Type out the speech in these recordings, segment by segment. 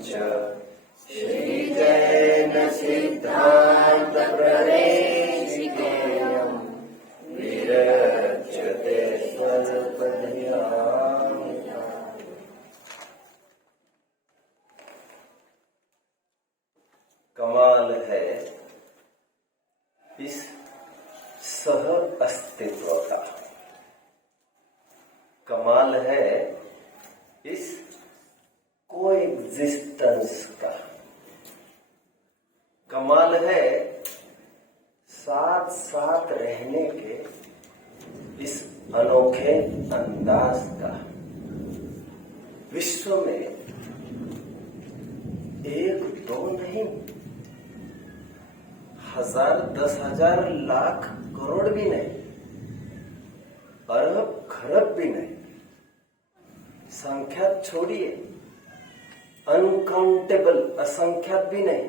च श्रीजैन सिद्धान्त प्रदेशिकेयम् विरच्यते स्वल्पधियाम्। कमाल है इस सह अस्तित्व का, कमाल है इस कोएग्जिस्टेंस का, कमाल है साथ साथ रहने के इस अनोखे अंदाज का। विश्व में एक दो नहीं, हजार, 10,000, लाख, करोड़ भी नहीं, अरब खरब भी नहीं, संख्या छोड़िए, अनकाउंटेबल असंख्यात भी नहीं,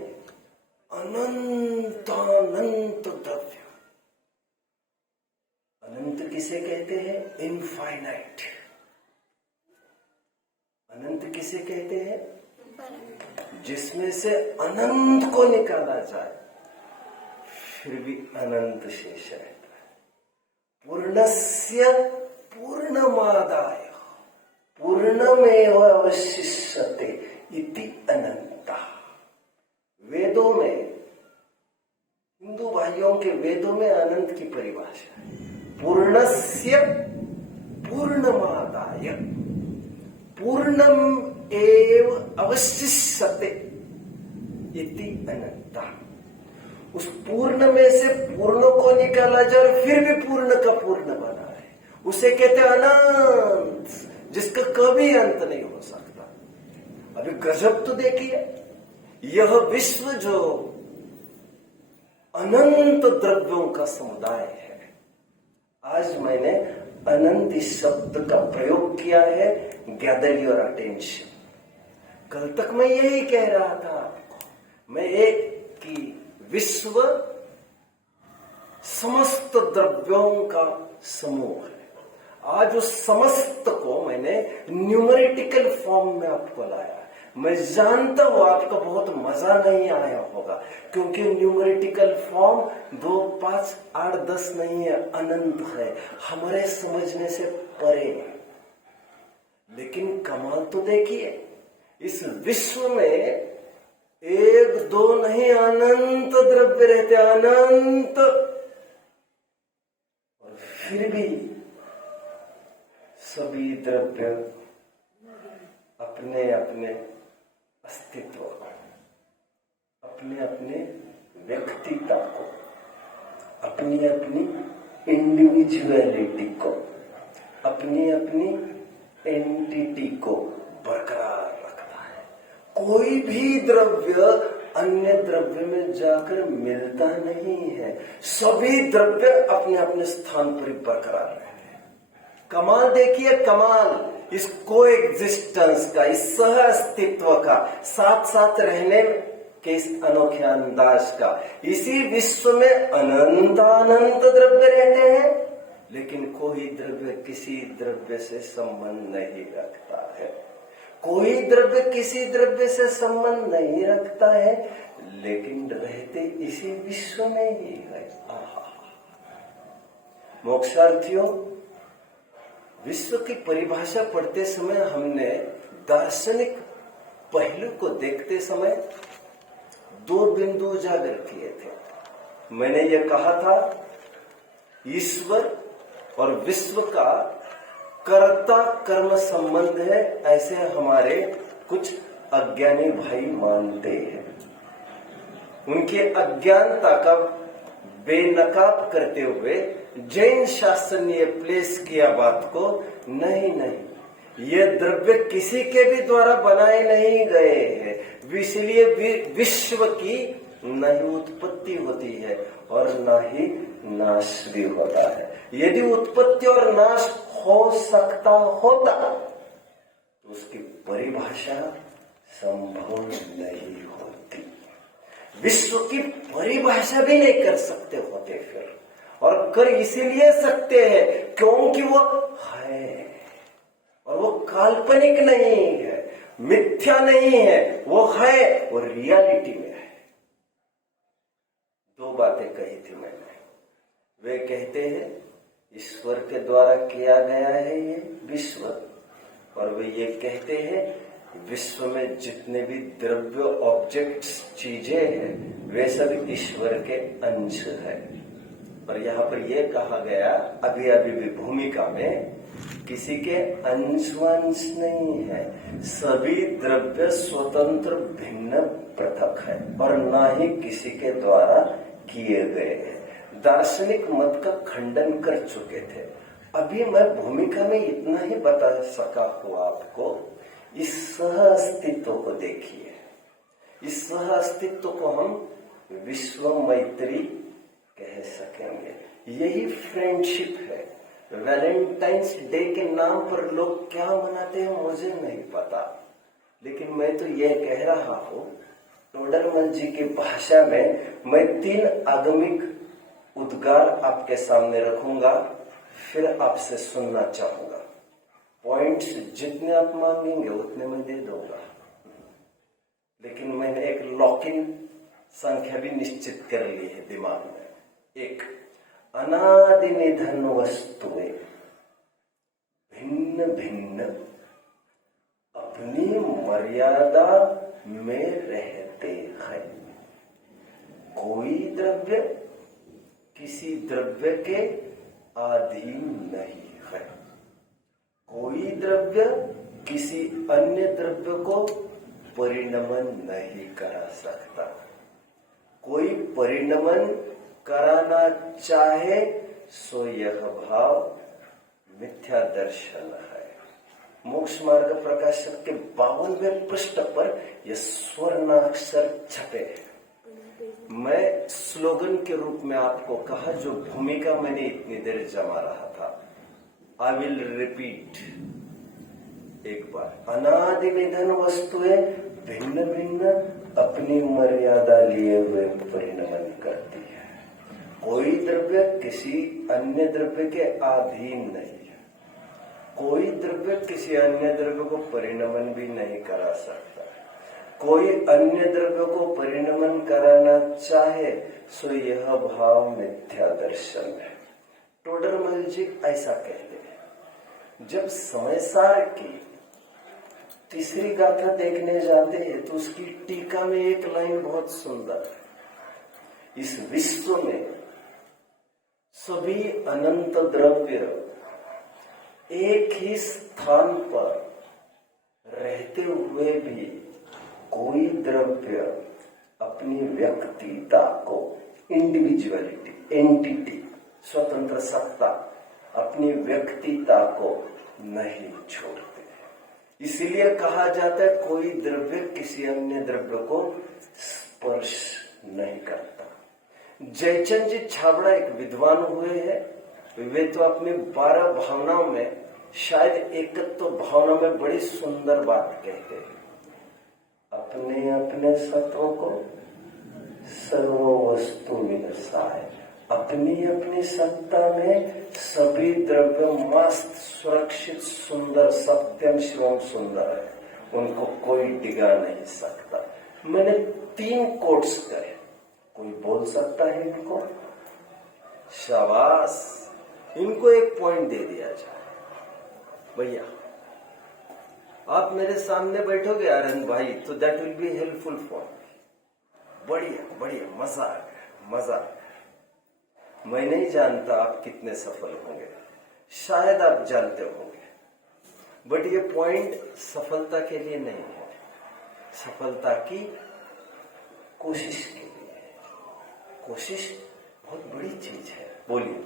अनंत द्रव्य। अनंत किसे कहते हैं? इनफाइनाइट। अनंत किसे कहते हैं? जिसमें से अनंत को निकाला जाए फिर भी अनंत शेष रहता है। पूर्णस्य पूर्णमादाय पूर्णमेव अवशिष्यते इति अनंता। वेदों में, हिंदू भाइयों के वेदों में अनंत की परिभाषा है पूर्णस्य पूर्णमादाय पूर्णम एव अवशिष्यते इति अनंता। उस पूर्ण में से पूर्ण को निकाला जाए और फिर भी पूर्ण का पूर्ण बना है, उसे कहते हैं अनंत, जिसका कभी अंत नहीं हो सकता। अभी गजब तो देखिए, यह विश्व जो अनंत द्रव्यों का समुदाय है, आज मैंने अनंत इस शब्द का प्रयोग किया है, गैदर योर अटेंशन। कल तक मैं यही कह रहा था आपको, मैं एक की विश्व समस्त द्रव्यों का समूह है। आज उस समस्त को मैंने न्यूमेरिटिकल फॉर्म में आपको लाया। मैं जानता हूं आपको बहुत मजा नहीं आया होगा, क्योंकि न्यूमेरिटिकल फॉर्म 2, 5, 8, 10 नहीं है, अनंत है, हमारे समझने से परे है। लेकिन कमाल तो देखिए, इस विश्व में 1, 2 नहीं, अनंत द्रव्य रहते, अनंत। और फिर भी सभी द्रव्य अपने अपने अस्तित्व को, अपने अपने व्यक्तित्व को, अपनी अपनी इंडिविजुअलिटी को, अपनी अपनी एंटिटी को बरकरार रखता है। कोई भी द्रव्य अन्य द्रव्य में जाकर मिलता नहीं है, सभी द्रव्य अपने अपने स्थान पर बरकरार रहते हैं। कमाल देखिए, कमाल इस कोएग्जिस्टेंस का, इस सह अस्तित्व का, साथ साथ रहने के इस अनोखे अंदाज का। इसी विश्व में अनंत अनंत द्रव्य रहते हैं, लेकिन कोई द्रव्य किसी द्रव्य से संबंध नहीं रखता है। कोई द्रव्य किसी द्रव्य से संबंध नहीं रखता है, लेकिन रहते इसी विश्व में ही है। मोक्षार्थियों, विश्व की परिभाषा पढ़ते समय हमने दार्शनिक पहलू को देखते समय 2 बिंदु उजागर किए थे। मैंने ये कहा था, ईश्वर और विश्व का कर्ता कर्म संबंध है, ऐसे हमारे कुछ अज्ञानी भाई मानते हैं। उनके अज्ञानता का बेनकाब करते हुए जैन शास्त्र ने ये प्लेस किया बात को, नहीं, ये द्रव्य किसी के भी द्वारा बनाए नहीं गए हैं, इसलिए विश्व की न ही उत्पत्ति होती है और न ही नाश भी होता है। यदि उत्पत्ति और नाश हो सकता होता तो उसकी परिभाषा संभव नहीं होती। विश्व की परिभाषा भी नहीं कर सकते होते फिर, और कर इसीलिए सकते हैं क्योंकि वो है और वो काल्पनिक नहीं है। मिथ्या नहीं है, वो है, वो रियलिटी में है। दो बातें कही थी मैंने। वे कहते हैं ईश्वर के द्वारा किया गया है ये विश्व, और वे ये कहते हैं विश्व में जितने भी द्रव्य ऑब्जेक्ट्स चीजें हैं वे सब ईश्वर के अंश है। और यहाँ पर यह कहा गया अभी अभी भी भूमिका में, किसी के अंशवंश नहीं है, सभी द्रव्य स्वतंत्र भिन्न पृथक है और ना ही किसी के द्वारा किए गए हैं। दार्शनिक मत का खंडन कर चुके थे। अभी मैं भूमिका में इतना ही बता सका हूं आपको। इस सह अस्तित्व को देखिए, इस सह अस्तित्व को हम विश्व मैत्री कह सकेंगे। यही फ्रेंडशिप है। वैलेंटाइंस डे के नाम पर लोग क्या मनाते हैं मुझे नहीं पता, लेकिन मैं तो यह कह रहा हूं, टोडरमल जी की भाषा में मैं 3 आगमिक उद्गार आपके सामने रखूंगा, फिर आपसे सुनना चाहूंगा। पॉइंट्स जितने आप मांगेंगे उतने मैं दे दूंगा, लेकिन मैंने एक लॉक इन संख्या भी निश्चित कर ली है दिमाग में। 1, अनादि निधन वस्तुएं भिन्न भिन्न अपनी मर्यादा में रहते हैं। कोई द्रव्य किसी द्रव्य के अधीन नहीं है। कोई द्रव्य किसी अन्य द्रव्य को परिणमन नहीं करा सकता। कोई परिणमन कराना चाहे सो यह भाव मिथ्या दर्शन है। मोक्ष मार्ग प्रकाशक के 52वें पृष्ठ पर यह स्वर्णाक्षर छपे हैं। मैं स्लोगन के रूप में आपको कहा, जो भूमिका मैंने इतनी देर जमा रहा था, आई विल रिपीट एक बार। अनादि निधन वस्तुएं भिन्न भिन्न अपनी मर्यादा लिए हुए परिणमन करती है। कोई द्रव्य किसी अन्य द्रव्य के अधीन नहीं है। कोई द्रव्य किसी अन्य द्रव्य को परिणमन भी नहीं करा सकता। कोई अन्य द्रव्य को परिणमन कराना चाहे सो यह भाव मिथ्या दर्शन है। टोडरमल जी ऐसा कहते हैं। जब समय सार की तीसरी गाथा देखने जाते हैं तो उसकी टीका में एक लाइन बहुत सुंदर है। इस विश्व में सभी अनंत द्रव्य एक ही स्थान पर रहते हुए भी कोई द्रव्य अपनी व्यक्तिता को, इंडिविजुअलिटी, एंटिटी, स्वतंत्र सत्ता, अपनी व्यक्तिता को नहीं छोड़ते। इसीलिए कहा जाता है कोई द्रव्य किसी अन्य द्रव्य को स्पर्श नहीं करता। जयचंद जी छाबड़ा एक विद्वान हुए हैं। वे तो अपनी 12 भावनाओं में शायद एकत्व भावना में बड़ी सुंदर बात कहते हैं। अपने अपने सत्वों को सर्व वस्तु विनसाय। अपनी अपनी सत्ता में सभी द्रव्य मस्त, सुरक्षित, सुंदर, सत्यम शिवम सुंदर है। उनको कोई डिगा नहीं सकता। मैंने 3 कोट्स करे, कोई बोल सकता है इनको? शाबाश, इनको एक पॉइंट दे दिया जाए। भैया आप मेरे सामने बैठोगे आनंद भाई, तो that will be helpful for me. बढ़िया बढ़िया, मजा आ गया, मजा आ गया। मैं नहीं जानता आप कितने सफल होंगे, शायद आप जानते होंगे, बट ये पॉइंट सफलता के लिए नहीं है, सफलता की कोशिश के लिए है। कोशिश बहुत बड़ी चीज है। बोलिए।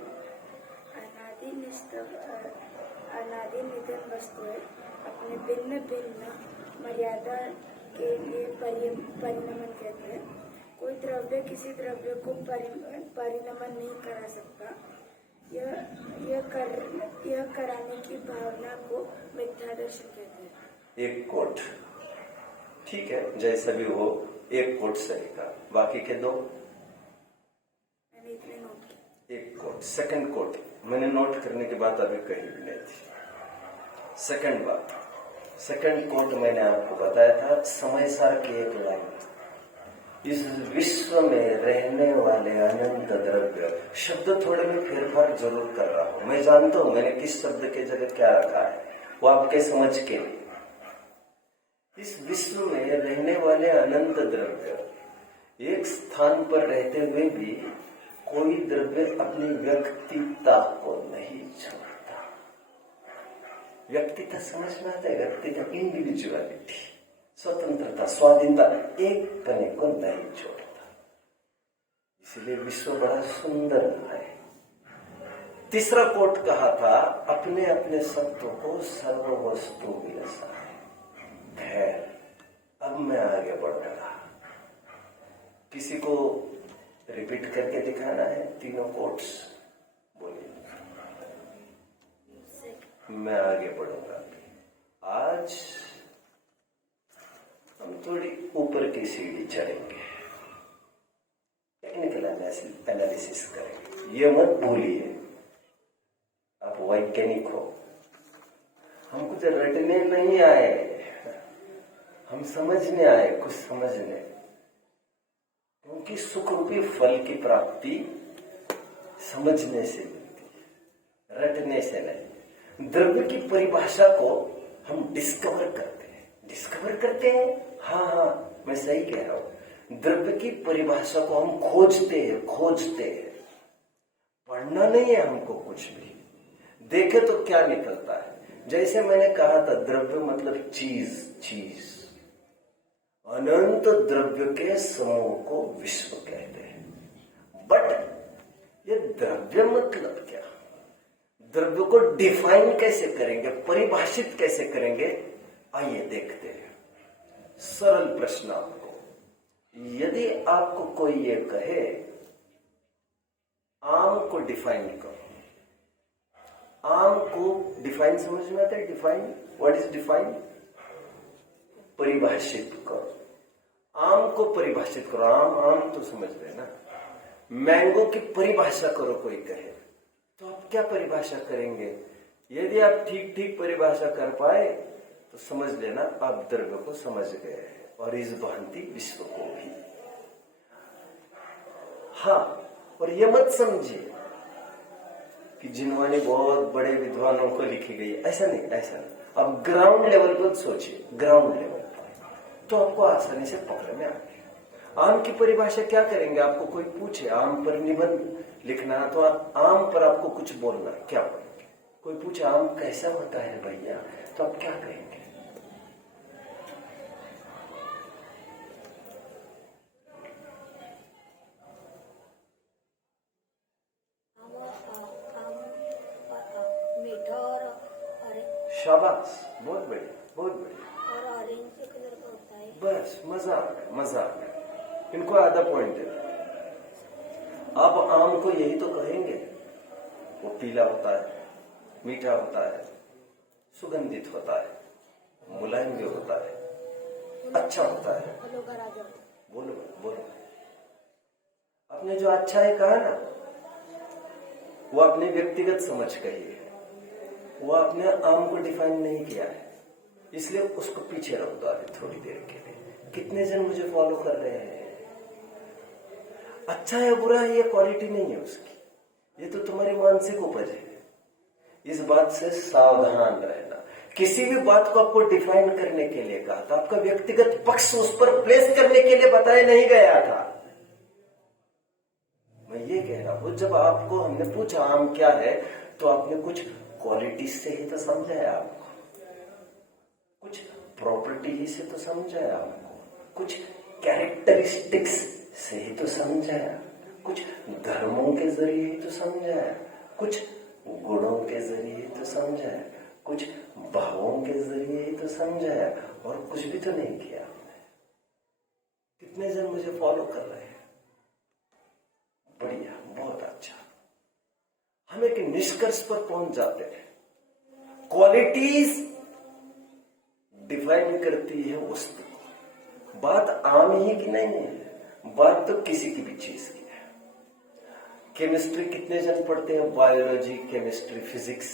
अनादि निधन वस्तुएं अपने भिन्न भिन्न मर्यादा के लिए परिणमन कहते हैं। कोई द्रव्य किसी द्रव्य को परिणमन नहीं करा सकता। यह कराने की भावना को मिथ्या दर्शन कहते हैं। एक कोट ठीक है, जैसा भी हो, एक कोट सही का, बाकी के 2 मैंने इतने नोट किए। एक कोट, सेकंड कोट मैंने नोट करने की बात अभी कही भी नहीं थी। सेकंड बात, सेकंड कोट मैंने आपको बताया था समय सार की एक लाइन, इस विश्व में रहने वाले अनंत द्रव्य। शब्द थोड़े में फेरफार जरूर कर रहा हूं, मैं जानता हूं मैंने किस शब्द के जगह क्या रखा है, वो आपके समझ के लिए। इस विश्व में रहने वाले अनंत द्रव्य, एक स्थान पर रहते हुए भी कोई द्रव्य अपनी व्यक्तिता को नहीं छोड़ता। व्यक्तिता समझ में आता है, व्यक्तिता इंडिविजुअलिटी, स्वतंत्रता, स्वाधीनता, एक पने को नहीं छोड़ता। इसलिए विश्व बड़ा सुंदर है। तीसरा कोट कहा था, अपने अपने सत्व को सर्व वस्तु विलसा है। अब मैं आगे बढ़ रहा, किसी को रिपीट करके दिखाना है तीनों कोट्स, बोलिए। मैं आगे बढ़ूंगा। आज हम थोड़ी ऊपर की सीढ़ी चढ़ेंगे, टेक्निकल एनालिसिस करेंगे। ये मत भूलिए, आप वैज्ञानिक हो, हम कुछ रटने नहीं आए, हम समझने आए, कुछ समझने। क्योंकि सुख रूपी फल की प्राप्ति समझने से मिलती है, रटने से नहीं। द्रव्य की परिभाषा को हम डिस्कवर करते हैं। हाँ, मैं सही कह रहा हूं। द्रव्य की परिभाषा को हम खोजते हैं। पढ़ना नहीं है हमको कुछ भी, देखे तो क्या निकलता है। जैसे मैंने कहा था, द्रव्य मतलब चीज। अनंत द्रव्य के समूह को विश्व कहते हैं। बट ये द्रव्य मतलब क्या, द्रव्य को डिफाइन कैसे करेंगे, परिभाषित कैसे करेंगे, आइए देखते हैं। सरल प्रश्न आपको, यदि आपको कोई ये कहे आम को डिफाइन करो, आम को डिफाइन समझ में आता है? Define, what is define? परिभाषित करो। आम को परिभाषित करो, आम तो समझ रहे ना। मैंगो की परिभाषा करो, कोई कहे तो आप क्या परिभाषा करेंगे? यदि आप ठीक परिभाषा कर पाए तो समझ लेना आप द्रव्य को समझ गए हैं, और इस भांति विश्व को भी। हाँ, और ये मत समझिए कि जिनवानी बहुत बड़े विद्वानों को लिखी गई, ऐसा नहीं। अब ग्राउंड लेवल पर सोचिए, ग्राउंड लेवल पर, तो आपको आसानी से पकड़ में आ गया। आम की परिभाषा क्या करेंगे? आपको कोई पूछे आम पर निबंध लिखना, तो आम पर आपको कुछ बोलना, क्या बोलेंगे? कोई पूछे आम कैसा होता है भैया, तो आप क्या कहेंगे? मीठा और शाबाश, बहुत बढ़िया। और ऑरेंज कलर का होता है। बस, मजा आ गया। इनको आधा पॉइंट दे। आप आम को यही तो कहेंगे, वो पीला होता है, मीठा होता है, सुगंधित होता है, मुलायम भी होता है, अच्छा होता है। फलों का राजा। बोलो। आपने जो अच्छा है कहा ना, वो अपनी व्यक्तिगत समझ कही है, वो आपने आम को डिफाइन नहीं किया है, इसलिए उसको पीछे रख दो अभी थोड़ी देर के लिए। कितने जन मुझे फॉलो कर रहे हैं? अच्छा है बुरा है ये क्वालिटी नहीं है उसकी, ये तो तुम्हारी मानसिक उपज है। इस बात से सावधान रहना। किसी भी बात को आपको डिफाइन करने के लिए कहा था, आपका व्यक्तिगत पक्ष उस पर प्लेस करने के लिए बताया नहीं गया था। मैं ये कह रहा हूं, जब आपको हमने पूछा आम क्या है, तो आपने कुछ क्वालिटी से ही तो समझा है, आपको कुछ प्रॉपर्टी ही से तो समझा है, आपको कुछ कैरेक्टरिस्टिक्स से ही तो समझा है, कुछ धर्मों के जरिए ही तो समझा है, कुछ गुणों के जरिए ही तो समझा है, कुछ भावों के जरिए ही तो समझा है, और कुछ भी तो नहीं किया आपने। कितने जन मुझे फॉलो कर रहे हैं? बढ़िया, बहुत अच्छा। हम एक निष्कर्ष पर पहुंच जाते हैं। क्वालिटीज डिफाइन करती है वस्तु को। बात आम ही की नहीं है, बात तो किसी की भी चीज की है। केमिस्ट्री कितने जन पढ़ते हैं? बायोलॉजी, केमिस्ट्री, फिजिक्स,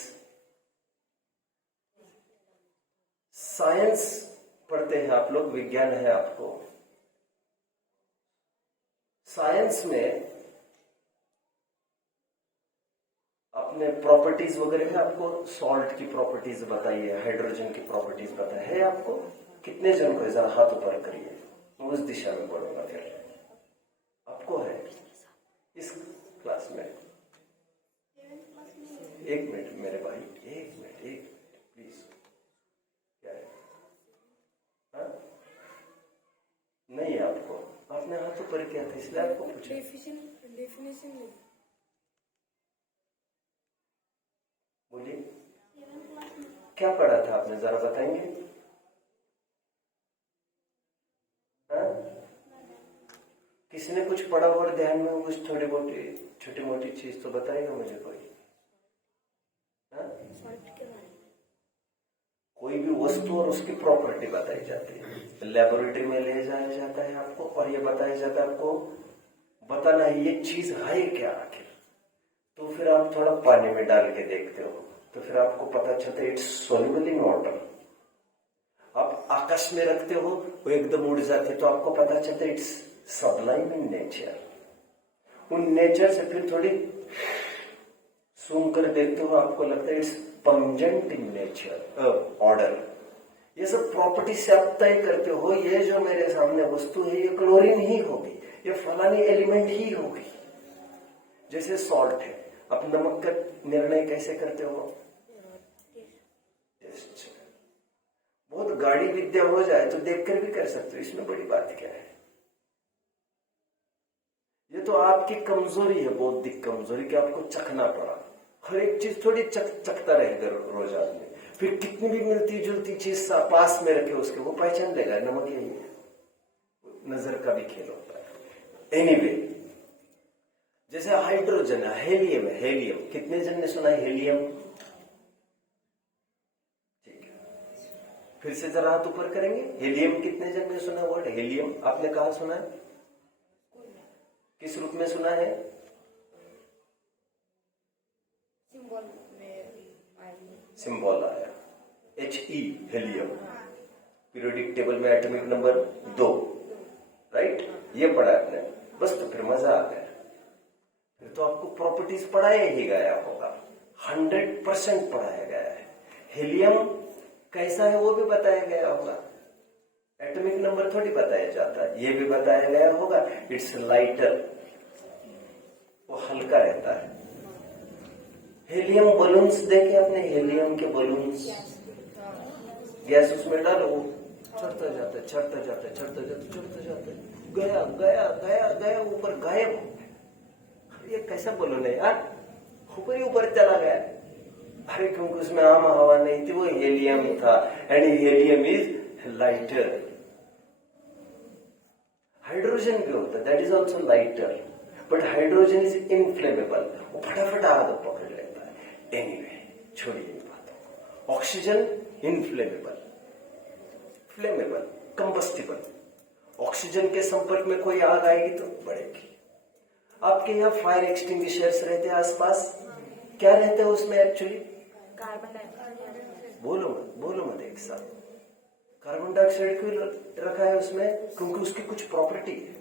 साइंस पढ़ते हैं आप लोग, विज्ञान है आपको। साइंस में अपने प्रॉपर्टीज वगैरह है आपको, सॉल्ट की प्रॉपर्टीज बताइए, हाइड्रोजन की प्रॉपर्टीज बताइए, है आपको? कितने जन को? जरा हाथ ऊपर करिए, मैं उस दिशा में बढ़ूंगा। फिर आपको है इस क्लास में? एक मिनट मेरे भाई, एक मिनट प्लीज। क्या है? हाँ? नहीं आपको, आपने हाथ ऊपर किया था इसलिए आपको पूछा। डेफिनेशन बोलिए, क्या पढ़ा था आपने, जरा बताएंगे? हाँ? किसी ने कुछ पढ़ा और ध्यान में कुछ छोटी मोटी चीज तो बताएगा मुझे कोई? हाँ? कोई भी वस्तु और उसकी प्रॉपर्टी बताई जाती है, लेबोरेटरी में ले जाया जाता है आपको और ये बताया जाता है आपको बताना है ये चीज है क्या आखिर। तो फिर आप थोड़ा पानी में डाल के देखते हो तो फिर आपको पता चलता है इट्स सोल्युबल इन वाटर। आप आकाश में रखते हो वो एकदम उड़ जाते तो आपको पता चलता है इट्स सबलाइम इन नेचर। उन नेचर से फिर थोड़ी सूंघ कर देखते हो आपको लगता है it's pungent in nature order. ये सब प्रॉपर्टी से आप तय करते हो ये जो मेरे सामने वस्तु है ये क्लोरीन ही होगी, ये फलानी एलिमेंट ही होगी। जैसे सॉल्ट है, आप नमक का निर्णय कैसे करते हो? बहुत गाढ़ी विद्या हो जाए तो देखकर भी कर सकते हो, इसमें बड़ी बात क्या है? ये तो आपकी कमजोरी है, बौद्धिक कमजोरी कि आपको चखना पड़ा। हर एक चीज थोड़ी चखता रहेगा रोज आदमी, फिर कितनी भी मिलती जुलती चीज पास में रखे उसके वो पहचान लेगा नमक यही है। नजर का भी खेल होता है। एनीवे, जैसे हाइड्रोजन है, हेलियम है, हेलियम कितने जन ने सुना है हेलियम? ठीक है, फिर से जरा हाथ ऊपर करेंगे। हेलियम कितने जन ने सुना वर्ड हेलियम? आपने कहा सुना है? किस रूप में सुना है? सिंबल आया, He, हेलियम। पीरियोडिक टेबल में एटॉमिक नंबर 2, राइट? ये पढ़ा आपने, बस तो फिर मजा आ गया। फिर तो आपको प्रॉपर्टीज पढ़ाया ही गया होगा, 100% पढ़ाया गया है। हेलियम कैसा है वो भी बताया गया होगा, एटॉमिक नंबर थोड़ी बताया जाता है, ये भी बताया गया होगा। इट्स लाइटर, वो हल्का रहता है। हेलियम बलून्स देखे अपने, हेलियम के बलून्स, गैस उसमें डालो वो चढ़ता जाता है, चढ़ता जाता है, चढ़ता जाता है, चढ़ता जाता है, गया गया गया गया ऊपर गायब हो गया। ये कैसा बलून है यार, ऊपर ही ऊपर चला गया। अरे क्योंकि उसमें आम हवा नहीं थी, वो हेलियम था। And helium is lighter. Hydrogen भी होता है, that is also lighter, but hydrogen is inflammable, वो फटाफट आग पकड़ लेता है। एनीवे, छोड़िए इन बातों को। Oxygen inflammable, flammable, combustible. Oxygen के संपर्क में कोई आग आएगी तो बढ़ेगी। आपके यहाँ फायर एक्सटिंग्विशर्स रहते हैं आसपास, क्या रहते हैं उसमें एक्चुअली? Carbon dioxide. बोलो मत एक साथ। कार्बन डाइऑक्साइड क्यों रखा है उसमें? क्योंकि उसकी कुछ प्रॉपर्टी है,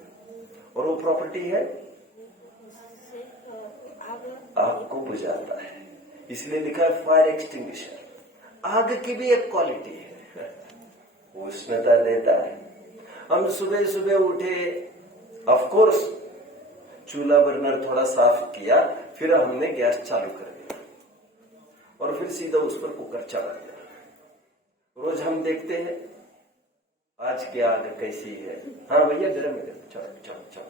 और वो प्रॉपर्टी है आग को बुझाता है, इसलिए लिखा है फायर एक्सटिंग्विशर। आग की भी एक क्वालिटी है, वो उष्णता देता है। हम सुबह सुबह उठे, ऑफ कोर्स चूल्हा बर्नर थोड़ा साफ किया, फिर हमने गैस चालू कर दिया और फिर सीधा उस पर कुकर चला दिया। रोज हम देखते हैं आज की आग कैसी है, हाँ भैया गर्म है, चलो चलो चलो।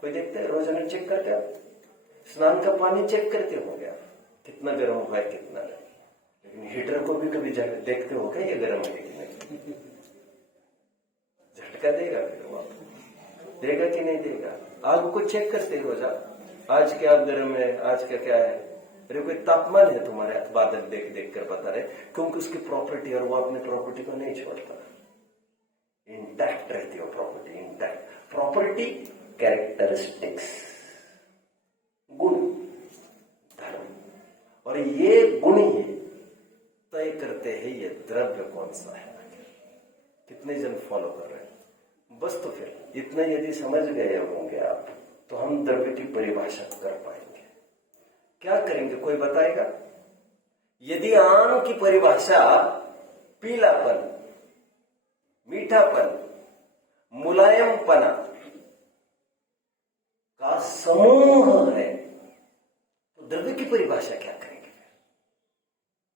कोई देखते है रोज हमें चेक करते हैं, स्नान का पानी चेक करते हो गया कितना गर्म हुआ है कितना नहीं। लेकिन हीटर को भी कभी देखते हो क्या ये गर्म है कि नहीं? झटका देगा फिर वो, देगा कि नहीं देगा? आग को चेक करते हो जा, आज क्या आग गर्म है, आज का क्या है। अरे कोई तापमान है तुम्हारे, बादल देख देख कर बता रहे, क्योंकि उसकी प्रॉपर्टी, और वो अपने प्रॉपर्टी को नहीं छोड़ता, इंटैक्ट रहती है प्रॉपर्टी, इंटैक्ट। प्रॉपर्टी कैरेक्टरिस्टिक्स, गुण, धर्म, और ये गुण ही तय करते हैं ये द्रव्य कौन सा है। कितने जन फॉलो कर रहे हैं? बस तो फिर इतना यदि समझ गए होंगे आप, तो हम द्रव्य की परिभाषा कर पाएंगे। क्या करेंगे, कोई बताएगा? यदि आम की परिभाषा पीलापन, मीठापन, मुलायमपना का समूह है, तो द्रव्य की परिभाषा क्या करेंगे?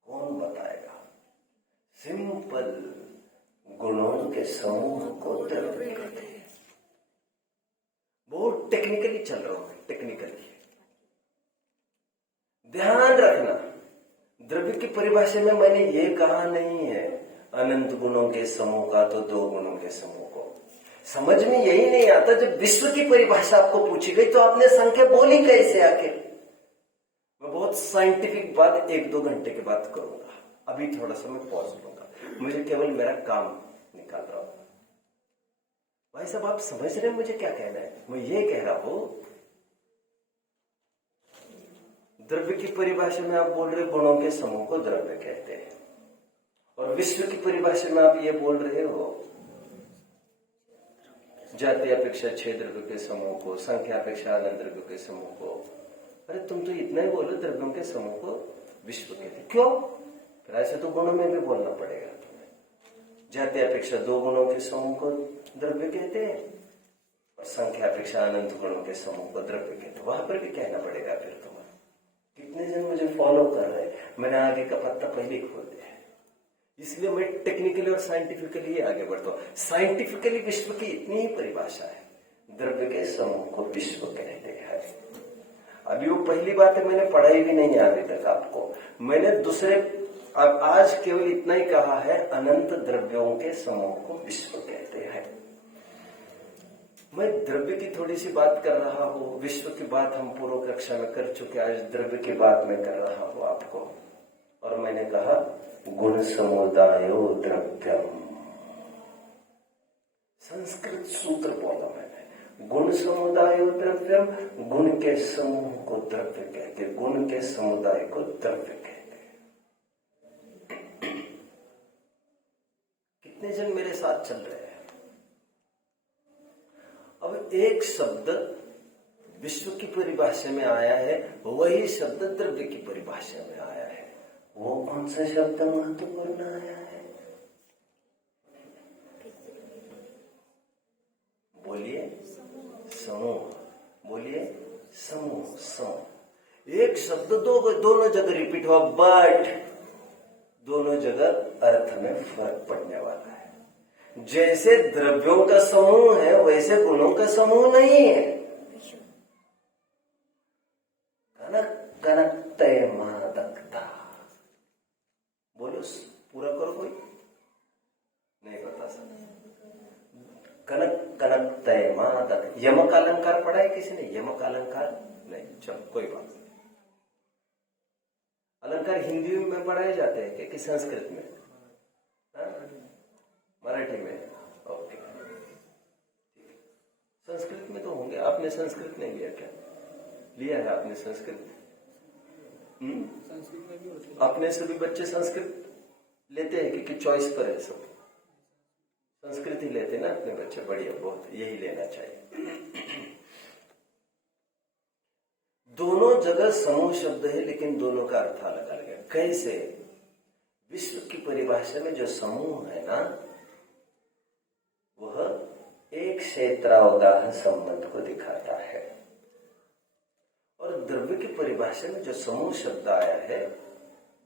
कौन बताएगा? सिंपल, गुणों के समूह को द्रव्य कहते हैं। बहुत टेक्निकली चल रहा हूं, टेक्निकली ध्यान रखना। द्रव्य की परिभाषा में मैंने ये कहा नहीं है अनंत गुणों के समूह का, तो दो गुणों के समूह को। समझ में यही नहीं आता, जब विश्व की परिभाषा आपको पूछी गई तो आपने संख्या बोली कैसे आखिर? मैं बहुत साइंटिफिक बात 1-2 घंटे के बाद करूंगा, अभी थोड़ा सा मैं पॉज लूंगा, मुझे केवल मेरा काम निकाल रहा हूं। भाई साहब, आप समझ रहे हैं मुझे क्या कहना है? मैं ये कह रहा हूं, द्रव्य की परिभाषा में आप बोल रहे गुणों के समूह को द्रव्य कहते हैं, और विश्व की परिभाषा में आप ये बोल रहे हो जाति अपेक्षा 6 द्रव्य के समूह को, संख्या अपेक्षा अनंत द्रव्य के समूह को। अरे तुम तो इतना ही बोलो द्रव्यों के समूह को विश्व कहते। क्यों? फिर ऐसे तो गुणों में भी बोलना पड़ेगा तुम्हें। जाति अपेक्षा 2 गुणों के समूह को द्रव्य कहते हैं, और संख्या अपेक्षा अनंत गुणों के समूह को द्रव्य कहते हैं। वहां पर भी कहना पड़ेगा फिर तुम्हें। कितने जन मुझे फॉलो कर रहे हैं? मैंने आगे का पत्ता पहले ही खोल दिया है, इसलिए मैं टेक्निकली और साइंटिफिकली ही आगे बढ़ता हूं। साइंटिफिकली विश्व की इतनी ही परिभाषा है, द्रव्य के समूह को विश्व कहते हैं। अभी वो पहली बात है, मैंने पढ़ाई भी नहीं अभी तक आपको। मैंने अब आज केवल इतना ही कहा है, अनंत द्रव्यों के समूह को विश्व कहते हैं। मैं द्रव्य की थोड़ी सी बात कर रहा हूं, विश्व की बात हम पूर्व कक्षा में कर चुके, आज द्रव्य की बात मैं कर रहा हूं आपको। और मैंने कहा गुण समुदायो द्रव्यम, संस्कृत सूत्र बोला मैंने। गुण समुदायो द्रव्यम, गुण के समूह को द्रव्य कहते, गुण के समुदाय को द्रव्य कहते। कितने जन मेरे साथ चल रहे हैं? अब एक शब्द विश्व की परिभाषा में आया है, वही शब्द द्रव्य की परिभाषा में आया है। वो कौन सा शब्द महत्वपूर्ण आया है? बोलिए समूह, बोलिए समूह। समूह एक शब्द दोनों जगह रिपीट हुआ, बट दोनों जगह अर्थ में फर्क पड़ने वाला है। जैसे द्रव्यों का समूह है, वैसे गुणों का समूह नहीं है। कनक कनक तय मादकता, बोलो पूरा करो, कोई नहीं बता सकता। कनक कनक तय मादक, यमक अलंकार पढ़ा है किसी ने? यमक अलंकार नहीं, चलो कोई बात नहीं। अलंकार हिंदी में पढ़ाए जाते हैं कि संस्कृत में? मराठी में? ओके, संस्कृत में तो होंगे। आपने संस्कृत नहीं लिया क्या? लिया है आपने संस्कृत? संस्कृत में भी होती है। अपने सभी बच्चे संस्कृत लेते हैं कि चॉइस पर है सब? संस्कृत ही लेते ना अपने बच्चे, बढ़िया, बहुत, यही लेना चाहिए। दोनों जगह समूह शब्द है, लेकिन दोनों का अर्थ अलग अलग है। कैसे? विश्व की परिभाषा में जो समूह है ना, वह एक क्षेत्रावगाह संबंध को दिखाता है, और द्रव्य की परिभाषा में जो समूह शब्द आया है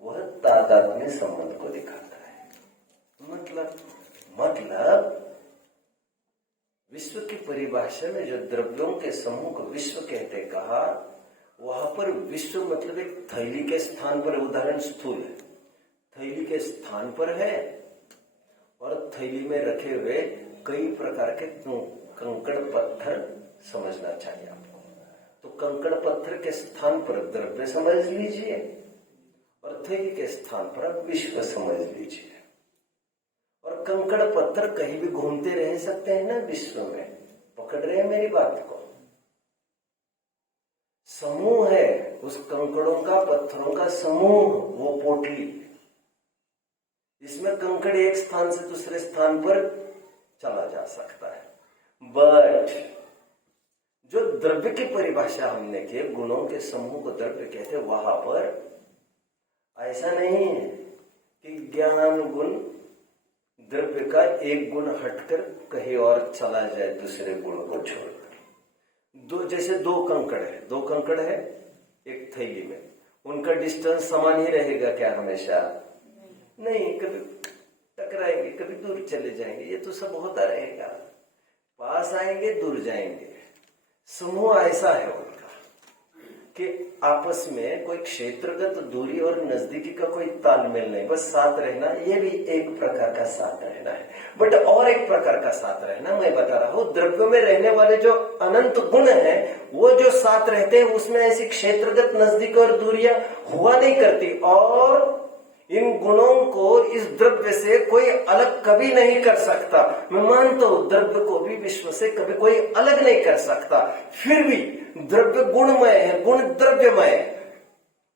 वह तादात्म्य संबंध को दिखाता है। मतलब विश्व की परिभाषा में जो द्रव्यों के समूह को विश्व कहते कहा, वहां पर विश्व मतलब एक थैली के स्थान पर, उदाहरण स्थूल है, थैली के स्थान पर है, और थैली में रखे हुए कई प्रकार के कंकड़ पत्थर समझना चाहिए आपको। तो कंकड़ पत्थर के स्थान पर द्रव्य समझ लीजिए, और थैली के स्थान पर आप विश्व समझ लीजिए। और कंकड़ पत्थर कहीं भी घूमते रह सकते हैं ना विश्व में, पकड़ रहे हैं मेरी बात को? समूह है उस कंकड़ों का, पत्थरों का समूह, वो पोटली। इसमें कंकड़ एक स्थान से दूसरे स्थान पर चला जा सकता है। बट जो द्रव्य की परिभाषा हमने की, गुणों के समूह को द्रव्य कहते हैं, वहां पर ऐसा नहीं है कि ज्ञान गुण द्रव्य का एक गुण हटकर कहीं और चला जाए दूसरे गुण को छोड़कर। जैसे दो कंकड़ है एक थैली में, उनका डिस्टेंस समान ही रहेगा क्या हमेशा? नहीं, कभी टकराएंगे, कभी दूर चले जाएंगे, ये तो सब होता रहेगा। पास आएंगे, दूर जाएंगे। समूह ऐसा है उनका कि आपस में कोई क्षेत्रगत दूरी और नजदीकी का कोई तालमेल नहीं, बस साथ रहना, ये भी एक प्रकार का साथ रहना है। बट और एक प्रकार का साथ रहना मैं बता रहा हूं, द्रव्य में रहने वाले जो अनंत गुण हैं, वो जो साथ रहते हैं उसमें ऐसी क्षेत्रगत नजदीक और दूरियां हुआ नहीं करती, और इन गुणों को इस द्रव्य से कोई अलग कभी नहीं कर सकता। मैं मानता हूं द्रव्य को भी विश्व से कभी कोई अलग नहीं कर सकता, फिर भी द्रव्य गुणमय है, गुण द्रव्यमय है।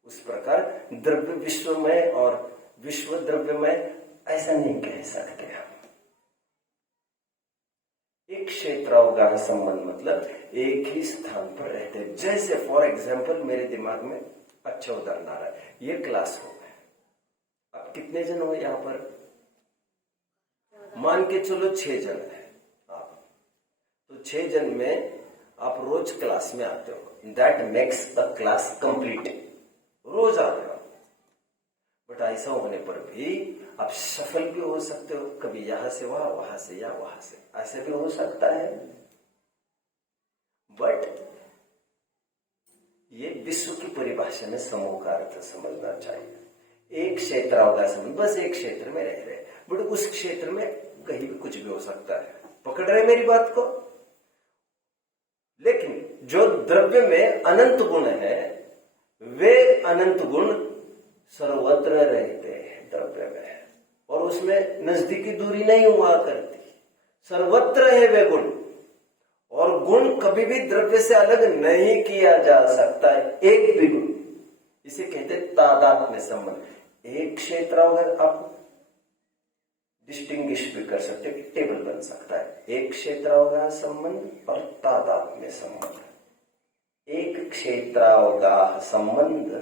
उस प्रकार द्रव्य विश्वमय और विश्व द्रव्यमय ऐसा नहीं कह सकते हम। एक क्षेत्रावगाह संबंध मतलब एक ही स्थान पर रहते। जैसे फॉर एग्जाम्पल मेरे दिमाग में अच्छा उदाहरण आ रहा है, ये क्लास हो, अब कितने जन हो यहाँ पर? मान के चलो 6 जन है आप, तो 6 जन में आप रोज क्लास में आते हो, that makes a class complete. रोज आ रहे हो, बट ऐसा होने पर भी आप सफल भी हो सकते हो, कभी यहां से वहां, वहां से या वहां से, ऐसे भी हो सकता है। बट ये विश्व की परिभाषा में समूह का अर्थ समझना चाहिए। एक क्षेत्रावगाह संबंध, बस एक क्षेत्र में रह रहे, बट उस क्षेत्र में कहीं भी कुछ भी हो सकता है। पकड़ रहे मेरी बात को? लेकिन जो द्रव्य में अनंत गुण है, वे अनंत गुण सर्वत्र रहते हैं द्रव्य में, और उसमें नजदीकी दूरी नहीं हुआ करती, सर्वत्र है वे गुण। और गुण कभी भी द्रव्य से अलग नहीं किया जा सकता है, एक भी गुण। इसे कहते हैं तादात्म्य संबंध। एक क्षेत्र अगर आप डिस्टिंग्विश भी कर सकते, टेबल बन सकता है, एक क्षेत्रावगाह संबंध और तादात्म्य संबंध। एक क्षेत्रावगाह संबंध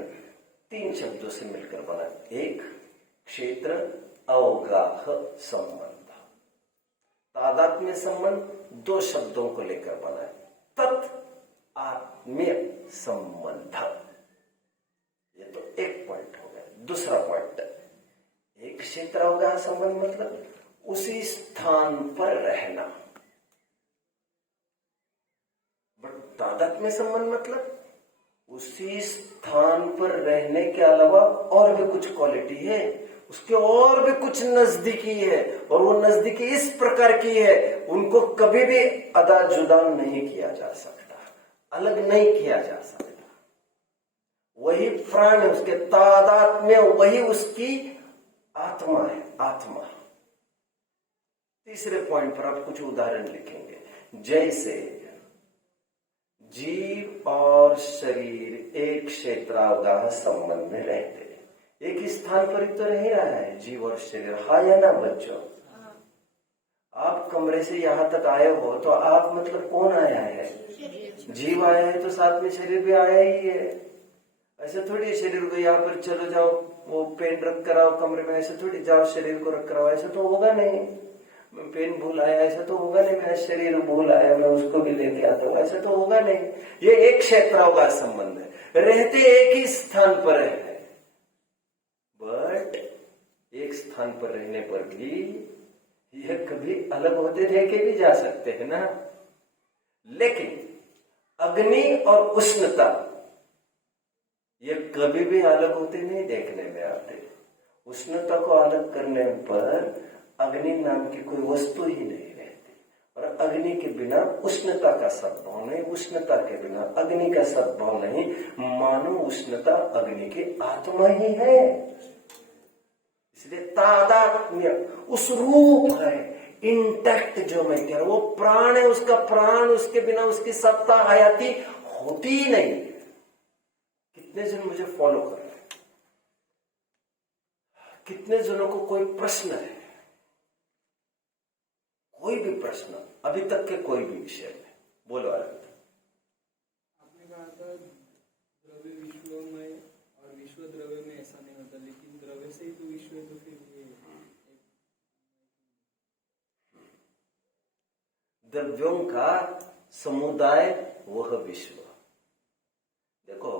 3 शब्दों से मिलकर बना, एक क्षेत्र अवगाह संबंध। तादात्म्य संबंध 2 शब्दों को लेकर बना है, तत् आत्म्य संबंध। ये तो एक पॉइंट हो गया। दूसरा पॉइंट, एक क्षेत्रावगाह संबंध मतलब उसी स्थान पर रहना, बट तादात्म्य संबंध मतलब उसी स्थान पर रहने के अलावा और भी कुछ क्वालिटी है, उसके और भी कुछ नजदीकी है, और वो नजदीकी इस प्रकार की है, उनको कभी भी अदा जुदा नहीं किया जा सकता, अलग नहीं किया जा सकता। वही प्राण है, उसके तादात्म्य वही उसकी आत्मा है, आत्मा। तीसरे पॉइंट पर आप कुछ उदाहरण लिखेंगे, जैसे जीव और शरीर एक क्षेत्रावगाह संबंध में रहते हैं, एक ही स्थान पर ही तो रह रहा है जीव और शरीर, हाँ या ना बच्चों? आप कमरे से यहां तक आए हो तो आप मतलब कौन आया है? जीव आया है, तो साथ में शरीर भी आया ही है। ऐसे थोड़ी शरीर को यहाँ पर चलो जाओ, वो पेन रख कर आओ कमरे में, ऐसे थोड़ी जाओ शरीर को रख कर आओ, ऐसा तो होगा नहीं। मैं पेन भूल आया, ऐसा तो होगा नहीं। मैं शरीर भूल आया, मैं उसको भी लेके आता हूँ, ऐसा तो होगा नहीं। ये एक क्षेत्रावगाह संबंध है, रहते एक ही स्थान पर है, बट एक स्थान पर रहने पर भी यह कभी अलग होते देखे भी जा सकते हैं ना। लेकिन अग्नि और उष्णता ये कभी भी अलग होते नहीं देखने में आते। उष्णता को अलग करने पर अग्नि नाम की कोई वस्तु ही नहीं रहती, और अग्नि के बिना उष्णता का सद्भाव नहीं, उष्णता के बिना अग्नि का सद्भाव नहीं। मानो उष्णता अग्नि की आत्मा ही है, इसलिए तादात्म्य उस रूप है, इंटैक्ट जो मैं कह रहा हूं, वो प्राण है, उसका प्राण, उसके बिना उसकी सत्ता हयाती होती ही नहीं। कितने जन मुझे फॉलो कर रहे हैं? कितने जनों को कोई प्रश्न है? कोई भी प्रश्न अभी तक के कोई भी विषय में बोलो आनंद। आपने कहा था द्रव्य विश्व में और विश्व द्रव्य में ऐसा नहीं होता, लेकिन द्रव्य से ही तो विश्व है, तो फिर ये द्रव्यों का समुदाय वह विश्व। देखो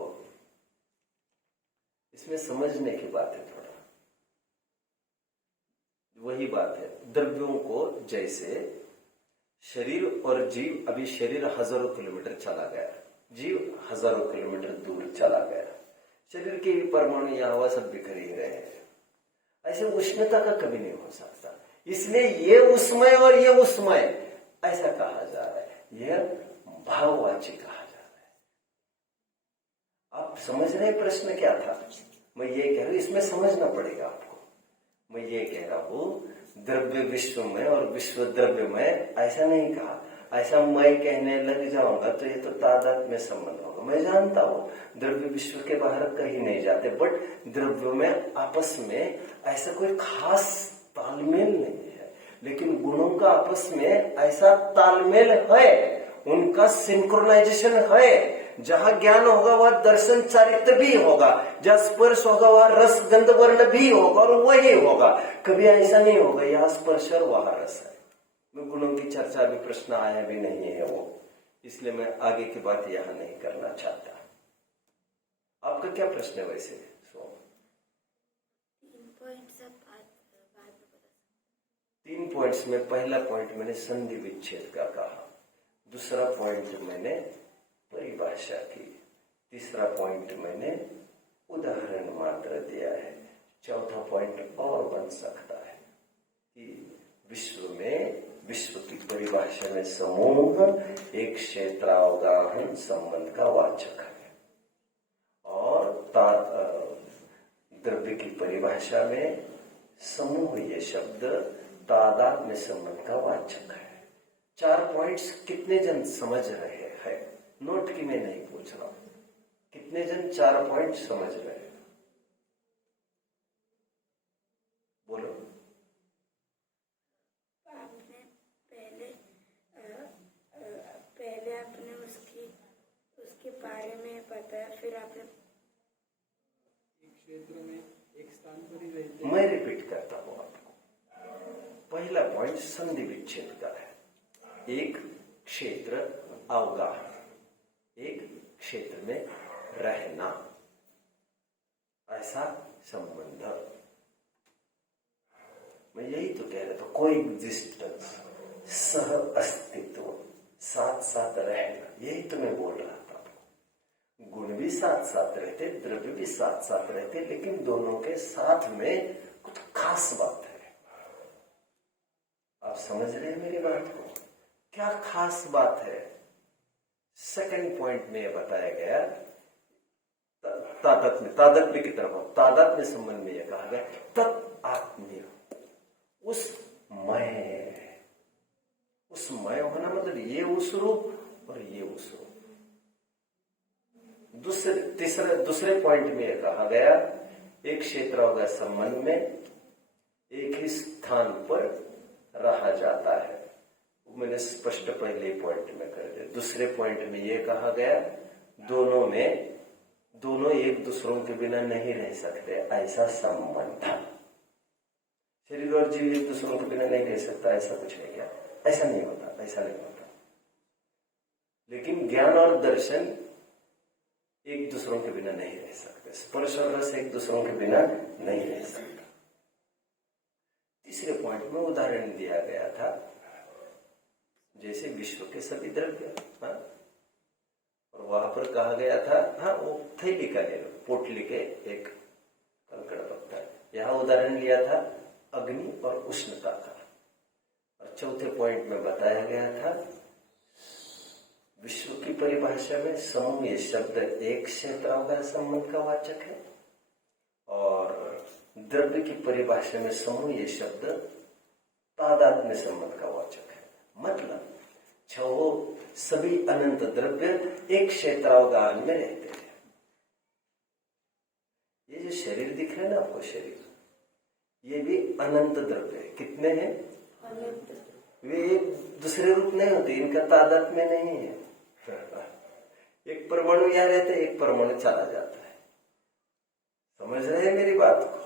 इसमें समझने की बात है थोड़ा, वही बात है। द्रव्यों को जैसे शरीर और जीव, अभी शरीर हजारों किलोमीटर चला गया, जीव हजारों किलोमीटर दूर चला गया, शरीर के भी परमाणु यहाँ हुआ सब बिखर ही रहे हैं। ऐसे उष्णता का कभी नहीं हो सकता, इसलिए ये उसमय और ये उसमय ऐसा कहा जा रहा है, यह भाववाची कहा जा रहा है। आप समझ रहे हैं प्रश्न क्या था? मैं ये कह रहा हूं, इसमें समझना पड़ेगा आपको। मैं ये कह रहा हूं द्रव्य विश्व में और विश्व द्रव्य में ऐसा नहीं कहा। ऐसा मैं कहने लग जाऊंगा तो ये तो तादाद में संबंध होगा। मैं जानता हूं द्रव्य विश्व के बाहर कहीं नहीं जाते, बट द्रव्यों में आपस में ऐसा कोई खास तालमेल नहीं है, लेकिन गुणों का आपस में ऐसा तालमेल है, उनका सिंक्रोनाइजेशन है। जहां ज्ञान होगा वह दर्शन चारित्र भी होगा, जहां स्पर्श होगा वह रस गंध वर्ण भी होगा और वही होगा। कभी ऐसा नहीं होगा यहाँ स्पर्श और वहां रस है। मैं गुणों की चर्चा भी प्रश्न आया भी नहीं है वो, इसलिए मैं आगे की बात यहाँ नहीं करना चाहता। आपका क्या प्रश्न है वैसे? 3 पॉइंट्स में पहला पॉइंट मैंने संधि विच्छेद का कहा, दूसरा पॉइंट मैंने परिभाषा की, तीसरा पॉइंट मैंने उदाहरण मात्र दिया है, चौथा पॉइंट और बन सकता है कि विश्व में, विश्व की परिभाषा में समूह एक क्षेत्रावगाहन संबंध का वाचक है, और द्रव्य की परिभाषा में समूह ये शब्द तादात्म्य संबंध का वाचक है। 4 पॉइंट्स कितने जन समझ रहे हैं? नोट की मैं नहीं पूछ रहा हूं, कितने जन 4 पॉइंट समझ रहे हैं? बोलो। आपने पहले आपने उसके बारे में बताया, फिर आपने एक क्षेत्र में एक स्थान पर ही रहते। मैं रिपीट करता हूं आपको। पहला पॉइंट संधि विच्छेद का है, एक क्षेत्र अवगाह, एक क्षेत्र में रहना, ऐसा संबंध। मैं यही तो कह रहा था, कोई एग्जिस्टेंस, सह अस्तित्व, साथ साथ रहना, यही तो मैं बोल रहा था। गुण भी साथ साथ रहते, द्रव्य भी साथ साथ रहते, लेकिन दोनों के साथ में कुछ खास बात है। आप समझ रहे हैं मेरी बात को? क्या खास बात है? सेकंड पॉइंट में यह बताया गया, तादात्म्य की तरफ, तादात्म्य संबंध में यह कहा गया तत् आत्मीय, उस मय होना मतलब ये उस रूप और ये उस रूप। दूसरे पॉइंट में यह कहा गया एक क्षेत्र होगा संबंध में एक ही स्थान पर रहा जाता है, मैंने स्पष्ट पहले पॉइंट में कर दिया। दूसरे पॉइंट में यह कहा गया दोनों एक दूसरों के बिना नहीं रह सकते, ऐसा संबंध था। शरीर और जीव एक दूसरों के बिना नहीं रह सकता, ऐसा कुछ है क्या? ऐसा नहीं होता, ऐसा नहीं होता। लेकिन ज्ञान और दर्शन एक दूसरों के बिना नहीं रह सकते, स्पर्श और रस एक दूसरों के बिना नहीं रह सकता। तीसरे पॉइंट में उदाहरण दिया गया था, जैसे विश्व के सभी द्रव्य, और वहां पर कहा गया था, वो थैली का ले लो, पोटली के एक कंकड़ पत्थर। यहाँ उदाहरण लिया था अग्नि और उष्णता का। और चौथे पॉइंट में बताया गया था विश्व की परिभाषा में समूह ये शब्द एक क्षेत्रावगाह संबंध का वाचक है, और द्रव्य की परिभाषा में समूह ये शब्द तादात्म्य संबंध का वाचक है। मतलब सभी अनंत द्रव्य एक क्षेत्रावगाह में रहते हैं। ये जो शरीर दिख रहा है ना आपको, शरीर, ये भी अनंत द्रव्य है। कितने हैं? वे एक दूसरे रूप नहीं होते, इनका तादाद में नहीं है। एक परमाणु यहाँ रहते, एक परमाणु चला जाता है। समझ रहे हैं मेरी बात को?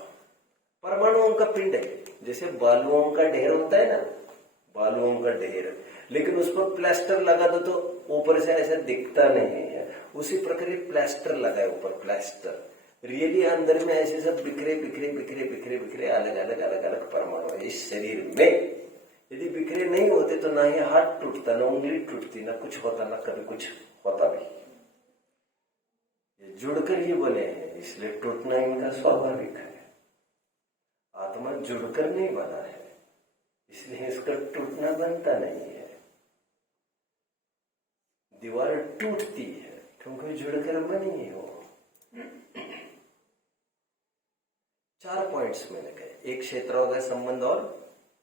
परमाणुओं का पिंड है, जैसे बालुओं का ढेर होता है ना, बालुओं का ढेर, लेकिन उस पर प्लास्टर लगा दो तो ऊपर से ऐसा दिखता नहीं है। उसी प्रकार प्लास्टर लगा है ऊपर, प्लास्टर रियली अंदर में ऐसे सब बिखरे बिखरे बिखरे बिखरे बिखरे अलग अलग अलग अलग परमाणु है इस शरीर में। यदि बिखरे नहीं होते तो ना ही हाथ टूटता, ना उंगली टूटती, ना कुछ होता, ना कभी कुछ होता भी। ये जुड़कर ही बने हैं, इसलिए टूटना इनका स्वाभाविक है। आत्मा जुड़कर नहीं बना है, इसलिए इसका टूटना बनता नहीं है। दीवार टूटती है क्योंकि जुड़कर बनी है वो। 4 पॉइंट्स मैंने कहे, एक क्षेत्रौघ संबंध और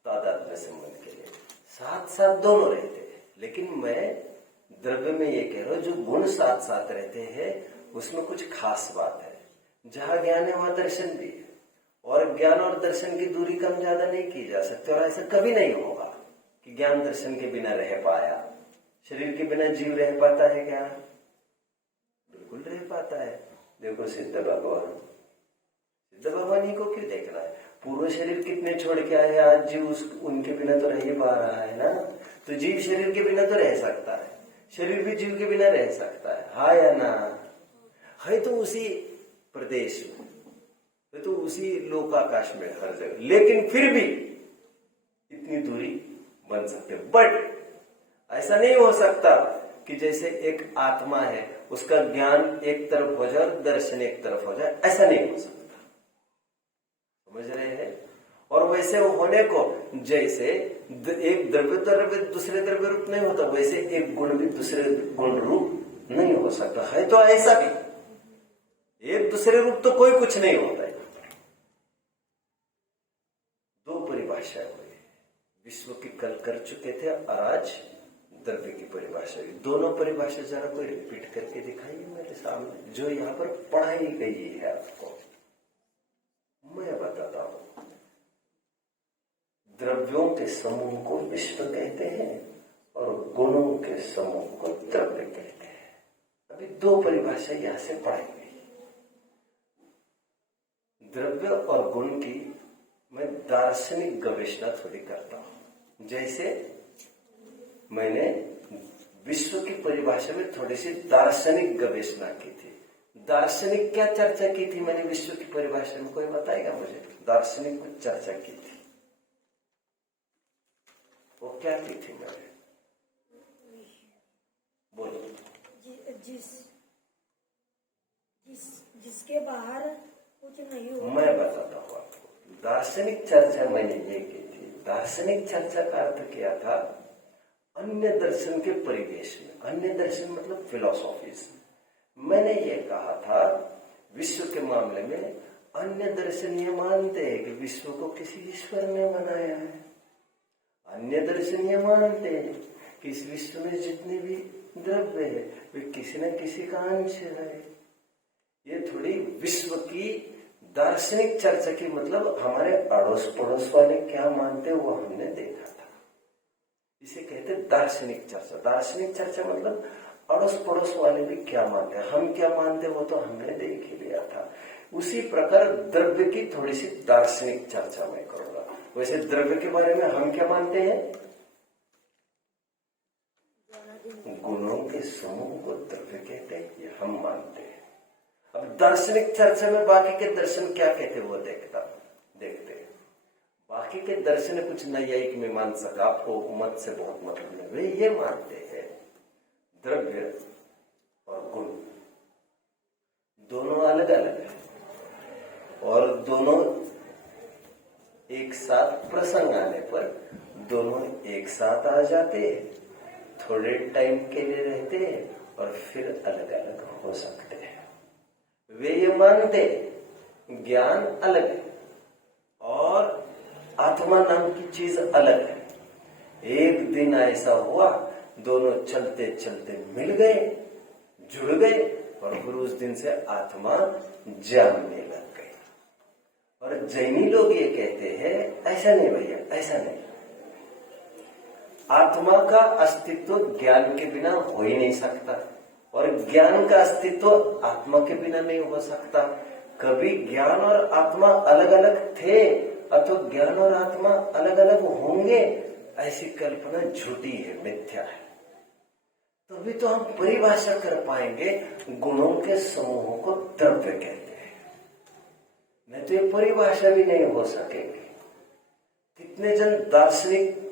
तादात्म्य संबंध के लिए साथ साथ दोनों रहते हैं। लेकिन मैं द्रव्य में ये कह रहा हूं, जो गुण साथ साथ रहते हैं उसमें कुछ खास बात है। जहां ज्ञान है वहां दर्शन भी है, और ज्ञान और दर्शन की दूरी कम ज्यादा नहीं की जा सकती। और ऐसा कभी नहीं होगा कि ज्ञान दर्शन के बिना रह पाया। शरीर के बिना जीव रह पाता है क्या? बिल्कुल रह पाता है। देखो सिद्ध भगवान, सिद्ध भगवान ही को क्यों देखना है? पूर्व शरीर कितने छोड़ के आए, आज जीव उनके बिना तो रह ही पा रहा है ना। तो जीव शरीर के बिना तो रह सकता है, शरीर भी जीव के बिना रह सकता है, हाँ या ना? है तो उसी प्रदेश में, है तो उसी लोकाकाश में, हर जगह। लेकिन फिर भी इतनी दूरी बन सकते। बट ऐसा नहीं हो सकता कि जैसे एक आत्मा है उसका ज्ञान एक तरफ हो जाए और दर्शन एक तरफ हो जाए, ऐसा नहीं हो सकता। समझ रहे हैं? और वैसे होने को, जैसे एक द्रव्य दूसरे द्रव्य रूप नहीं होता, वैसे एक गुण भी दूसरे गुण रूप नहीं हो सकता है। तो ऐसा भी एक दूसरे रूप तो कोई कुछ नहीं होता है। दो परिभाषा हुई, विश्व की कल कर चुके थे और आज द्रव्य की परिभाषा हुई। दोनों परिभाषा जरा कोई रिपीट करके दिखाइए मेरे सामने, जो यहाँ पर पढ़ाई गई है आपको। मैं बताता हूं, द्रव्यों के समूह को विश्व कहते हैं और गुणों के समूह को द्रव्य कहते हैं। अभी दो परिभाषा यहां से पढ़ाई गई। द्रव्य और गुण की मैं दार्शनिक गवेषणा थोड़ी करता हूं। जैसे मैंने विश्व की परिभाषा में थोड़ी सी दार्शनिक गवेषणा की थी। दार्शनिक क्या चर्चा की थी मैंने विश्व की परिभाषा में? कोई बताएगा मुझे? दार्शनिक कुछ चर्चा की थी, वो क्या की थी मैंने? बोलो। जिसके बाहर कुछ नहीं हो। मैं बताता हूँ आपको। दार्शनिक चर्चा मैंने ये की थी। दार्शनिक चर्चा का अर्थ क्या था? अन्य दर्शन के परिवेश में, अन्य दर्शन मतलब फिलोसॉफीज। मैंने ये कहा था विश्व के मामले में अन्य दर्शन ये मानते हैं कि विश्व को किसी ईश्वर ने बनाया है। अन्य दर्शन ये मानते हैं कि इस विश्व में जितने भी द्रव्य है वे किसी न किसी का अंश है। ये थोड़ी विश्व की दार्शनिक चर्चा की, मतलब हमारे अड़ोस पड़ोस वाले क्या मानते हैं वो हमने देखा था। इसे कहते दार्शनिक चर्चा। दार्शनिक चर्चा मतलब अड़ोस पड़ोस वाले भी क्या मानते हैं, हम क्या मानते हैं वो तो हमने देख ही लिया था। उसी प्रकार द्रव्य की थोड़ी सी दार्शनिक चर्चा मैं करूंगा। वैसे द्रव्य के बारे में हम क्या मानते हैं? गुणों के समूह को द्रव्य कहते हैं, ये हम मानते हैं। अब दार्शनिक चर्चा में बाकी के दर्शन क्या कहते हैं वो देखते हैं। बाकी के दर्शन कुछ नैयायिक मीमांसक, आपको मत से बहुत मतलब नहीं, वे ये मानते हैं द्रव्य और गुण दोनों अलग अलग है और दोनों एक साथ प्रसंग आने पर दोनों एक साथ आ जाते हैं, थोड़े टाइम के लिए रहते हैं और फिर अलग अलग हो सकते हैं। वे ये मानते ज्ञान अलग है और आत्मा नाम की चीज अलग है। एक दिन ऐसा हुआ दोनों चलते चलते मिल गए, जुड़ गए और फिर उस दिन से आत्मा जानने लग गई। और जैनी लोग ये कहते हैं ऐसा नहीं भैया, ऐसा नहीं। आत्मा का अस्तित्व ज्ञान के बिना हो ही नहीं सकता और ज्ञान का अस्तित्व आत्मा के बिना नहीं हो सकता। कभी ज्ञान और आत्मा अलग अलग थे अथवा ज्ञान और आत्मा अलग अलग होंगे, ऐसी कल्पना झूठी है, मिथ्या है। तभी तो हम परिभाषा कर पाएंगे गुणों के समूहों को द्रव्य कहते हैं, नहीं तो ये परिभाषा भी नहीं हो सकेगी। कितने जन दार्शनिक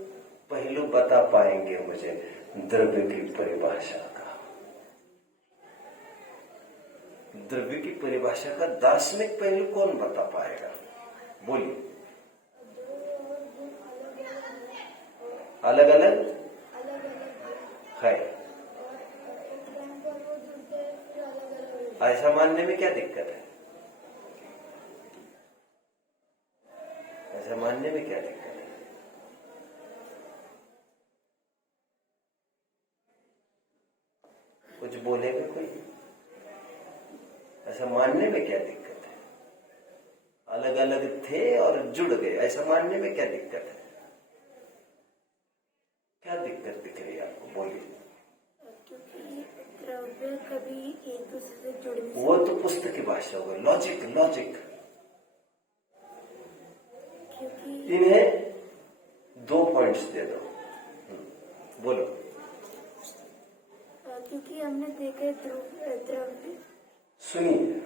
पहलू बता पाएंगे मुझे द्रव्य की परिभाषा का? द्रव्य की परिभाषा का दार्शनिक पहलू कौन बता पाएगा? बोलिए। अलग अलग है, ऐसा मानने में क्या दिक्कत है? ऐसा मानने में क्या दिक्कत है? कुछ बोलेगा कोई? ऐसा मानने में क्या दिक्कत है? अलग अलग थे और जुड़ गए, ऐसा मानने में क्या दिक्कत है? क्या दिक्कत दिख रही है आपको? बोलिए। क्योंकि द्रव्य कभी एक दूसरे से जुड़ नहीं वो तो पुस्तक की भाषा होगी, लॉजिक। क्योंकि इन्हें 2 पॉइंट्स दे दो, बोलो। क्योंकि हमने देखे द्रव्य। सुनिए,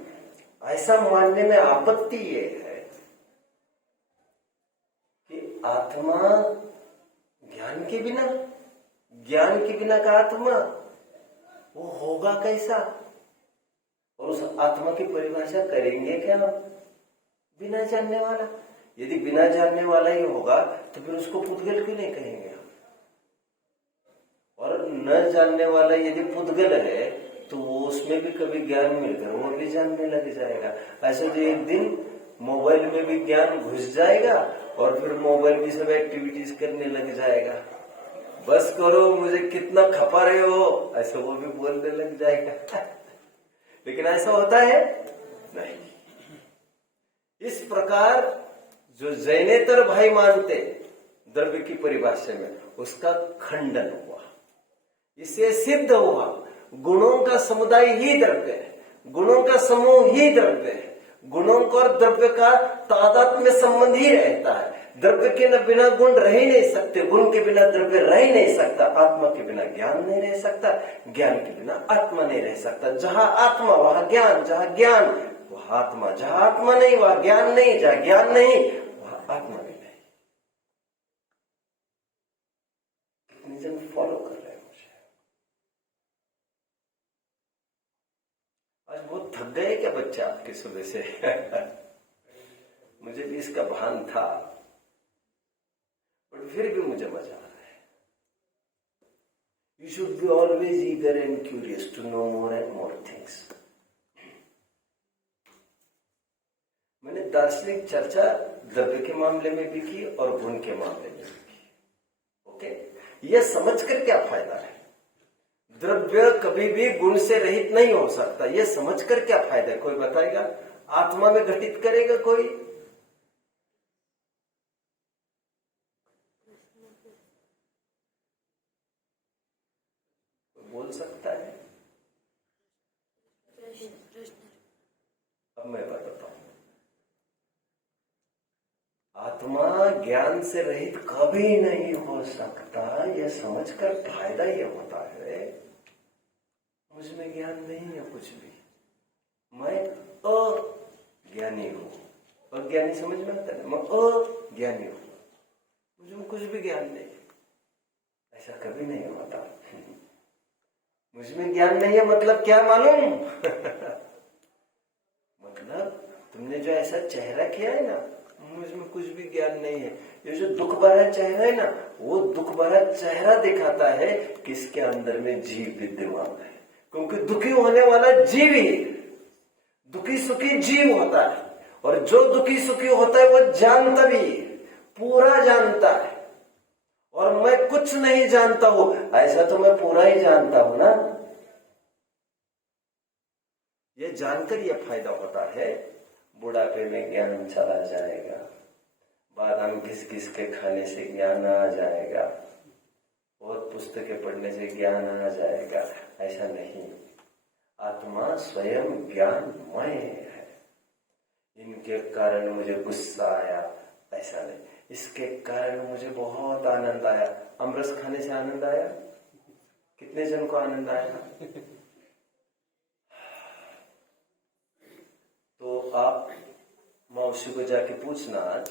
ऐसा मानने में आपत्ति ये है कि आत्मा ज्ञान के बिना का आत्मा वो होगा कैसा? और उस आत्मा की परिभाषा करेंगे क्या हम? बिना जानने वाला। यदि बिना जानने वाला ही होगा तो फिर उसको पुद्गल क्यों नहीं कहेंगे? और न जानने वाला यदि पुद्गल है तो वो उसमें भी कभी ज्ञान मिलकर वो भी जानने लग जाएगा। ऐसे तो एक दिन मोबाइल में भी ज्ञान घुस जाएगा और फिर मोबाइल भी सब एक्टिविटीज करने लग जाएगा। बस करो, मुझे कितना खपा रहे हो, ऐसा वो भी बोलने लग जाएगा। लेकिन ऐसा होता है नहीं। इस प्रकार जो जैनेतर भाई मानते द्रव्य की परिभाषा में, उसका खंडन हुआ। इसे सिद्ध हुआ गुणों का समुदाय ही द्रव्य है, गुणों का समूह ही द्रव्य है। गुणों का और द्रव्य का तादात्म्य संबंध ही रहता है। द्रव्य के बिना गुण रह ही नहीं सकते, गुण के बिना द्रव्य रह ही नहीं सकता, आत्मा के बिना ज्ञान नहीं रह सकता, ज्ञान के बिना आत्मा नहीं रह सकता। जहां आत्मा वहां ज्ञान, जहां ज्ञान वहां आत्मा, जहां आत्मा नहीं वहां ज्ञान नहीं, जहां ज्ञान नहीं वहां आत्मा भी नहीं। कितने जन फॉलो कर रहे हैं मुझे? आज बहुत थक गए क्या बच्चा आपके सुबह से? मुझे भी इसका भान था, पर फिर भी मुझे मजा आ रहा है। You should be always eager and curious to know more and more things. मैंने दार्शनिक चर्चा द्रव्य के मामले में भी की और गुण के मामले में भी की। ओके, यह समझकर क्या फायदा है? द्रव्य कभी भी गुण से रहित नहीं हो सकता, यह समझकर क्या फायदा है? कोई बताएगा? आत्मा में घटित करेगा कोई? बोल सकता है? अब मैं बताता हूं। आत्मा ज्ञान से रहित कभी नहीं हो सकता, यह समझकर फायदा यह होता है मुझमें ज्ञान नहीं है कुछ भी, मैं अज्ञानी हूं। अज्ञानी समझ में आता है? मैं अज्ञानी हूं, मुझमें कुछ भी ज्ञान नहीं। ऐसा कभी नहीं होता। मुझमें ज्ञान नहीं है मतलब क्या मालूम? मतलब तुमने जो ऐसा चेहरा किया है ना, मुझमें कुछ भी ज्ञान नहीं है। ये जो दुख भरा चेहरा है ना, वो दुख भरा चेहरा दिखाता है कि इसके अंदर में जीव विद्यमान है, क्योंकि दुखी होने वाला जीव ही है। दुखी सुखी जीव होता है, और जो दुखी सुखी होता है वो जानता भी है, पूरा जानता है। और मैं कुछ नहीं जानता हूं, ऐसा तो मैं पूरा ही जानता हूं ना। ये जानकर यह फायदा होता है, बुढ़ापे में ज्ञान चला जाएगा, बादाम घिस घिस के खाने से ज्ञान आ जाएगा, पुस्तकें पढ़ने से ज्ञान आ जाएगा, ऐसा नहीं। आत्मा स्वयं ज्ञानमय है। इनके कारण मुझे गुस्सा आया, ऐसा नहीं। इसके कारण मुझे बहुत आनंद आया। अमरस खाने से आनंद आया? कितने जन को आनंद आया? तो आप मौसी को जाके पूछना आज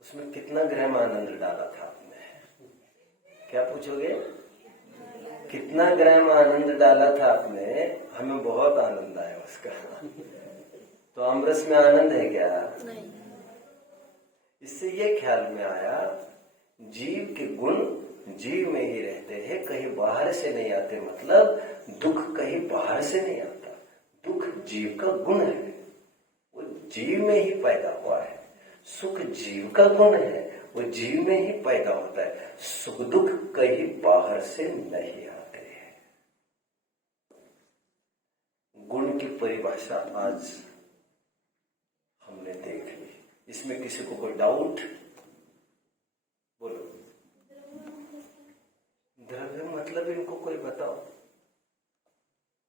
उसमें कितना ग्राम आनंद डाला था आपने। क्या पूछोगे? कितना ग्राम आनंद डाला था आपने? हमें बहुत आनंद आया उसका। तो अमरस में आनंद है क्या? नहीं। इससे ये ख्याल में आया जीव के गुण जीव में ही रहते हैं, कहीं बाहर से नहीं आते। मतलब दुख कहीं बाहर से नहीं आता, दुख जीव का गुण है, वो जीव में ही पैदा हुआ है। सुख जीव का गुण है, वो जीव में ही पैदा होता है। सुख दुख कहीं बाहर से नहीं आते हैं। गुण की परिभाषा आज हमने देख ली। इसमें किसी को कोई डाउट? बोलो। द्रव्य मतलब इनको कोई बताओ,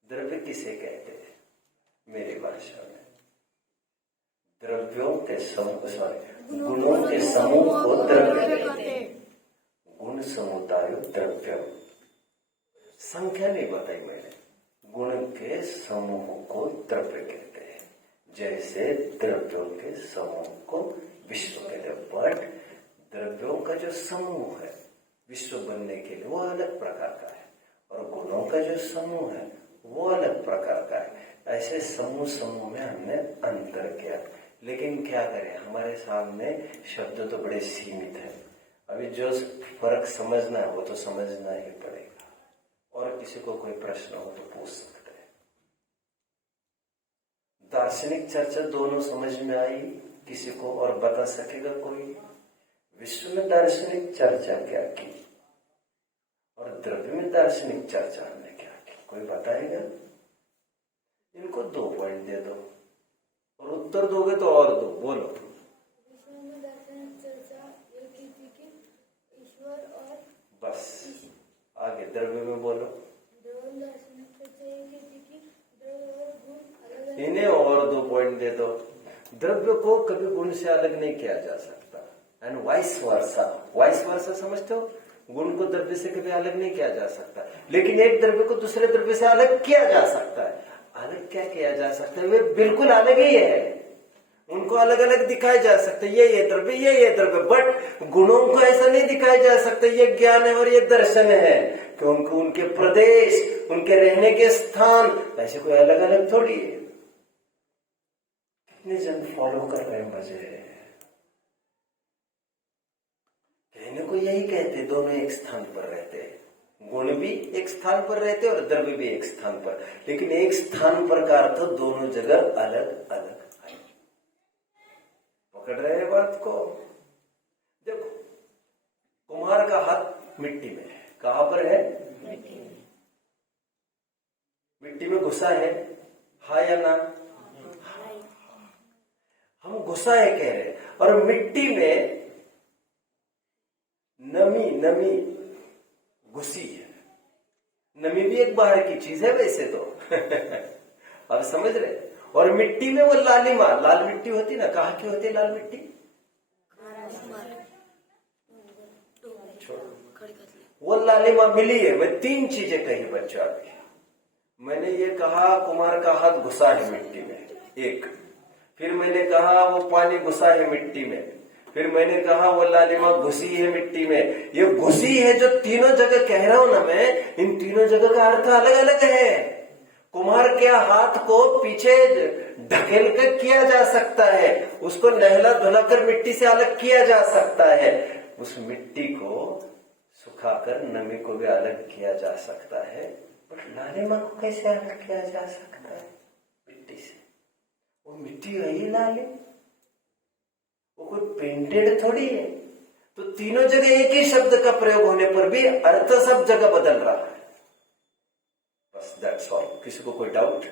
द्रव्य किसे कहते हैं? मेरी भाषा में द्रव्यों के समूह, गुणों के समूह को द्रव्य कहते हैं। गुण समुदाय द्रव्य, संख्या नहीं बताई मैंने। गुण के समूह को द्रव्य कहते हैं। जैसे द्रव्यों के समूह को विश्व कहते हैं, बट द्रव्यों का जो समूह है विश्व बनने के लिए वो अलग प्रकार का है, और गुणों का जो समूह है वो अलग प्रकार का है। ऐसे समूह समूह में हमने अंतर किया। लेकिन क्या करें, हमारे सामने शब्द तो बड़े सीमित हैं। अभी जो फर्क समझना है वो तो समझना ही पड़ेगा। और किसी को कोई प्रश्न हो तो पूछ सकते हैं। दार्शनिक चर्चा दोनों समझ में आई? किसी को और बता सकेगा कोई? विश्व में दार्शनिक चर्चा क्या की और द्रव्य में दार्शनिक चर्चा हमने क्या की, कोई बताएगा? इनको 2 पॉइंट दे दो, और उत्तर दोगे तो और दो। बोलो। विश्व में दार्शनिक चर्चा ये की थी कि ईश्वर और बस आगे द्रव्य में बोलो। द्रव्य में दार्शनिक चर्चा ये की थी कि द्रव्य और गुण अलग इन्हें और 2 पॉइंट दे दो। द्रव्य को कभी गुण से अलग नहीं किया जा सकता, and vice versa. Vice versa समझते हो? गुण को द्रव्य से कभी अलग नहीं किया जा सकता, लेकिन एक द्रव्य को दूसरे द्रव्य से अलग किया जा सकता है। अलग क्या किया जा सकता है? वे बिल्कुल अलग ही है, उनको अलग अलग दिखाया जा सकता है। ये द्रव्य, ये द्रव्य, बट गुणों को ऐसा नहीं दिखाया जा सकता ये ज्ञान है और ये दर्शन है, क्योंकि उनके प्रदेश, उनके रहने के स्थान ऐसे कोई अलग अलग थोड़ी है। कितने जन फॉलो कर रहे हैं मुझे? कहने को यही कहते, दोनों एक स्थान पर रहते हैं। गुण भी एक स्थान पर रहते और द्रव्य भी एक स्थान पर, लेकिन एक स्थान पर का अर्थ दोनों जगह अलग अलग है। पकड़ रहे हैं बात को? देखो, कुम्हार का हाथ मिट्टी में है। कहां पर है? मिट्टी में घुसा है, हा या ना? हम घुसा है कह रहे हैं, और मिट्टी में नमी घुसी है। नमी भी एक बाहर की चीज है वैसे तो। अब समझ रहे? और मिट्टी में वो लालिमा, लाल मिट्टी होती ना, कहाँ की होती है लाल मिट्टी? वो लालिमा मिली है। मैं 3 चीजें कही बच्चों अभी। मैंने ये कहा कुमार का हाथ घुसा है मिट्टी में, एक। फिर मैंने कहा वो पानी घुसा है मिट्टी में। फिर मैंने कहा वो लालिमा घुसी है मिट्टी में। ये घुसी है जो तीनों जगह कह रहा हूं ना मैं, इन तीनों जगह का अर्थ अलग अलग है। कुम्हार के हाथ को पीछे ढकेल कर किया जा सकता है, उसको नहला धुला कर मिट्टी से अलग किया जा सकता है, उस मिट्टी को सुखाकर नमी को भी अलग किया जा सकता है। बट लालिमा को कैसे अलग किया जा सकता है मिट्टी से? वो मिट्टी है ही लालिम, वो कोई पेंटेड थोड़ी है। तो तीनों जगह एक ही शब्द का प्रयोग होने पर भी अर्थ सब जगह बदल रहा है। बस दैट्स ऑल। किसी को कोई डाउट?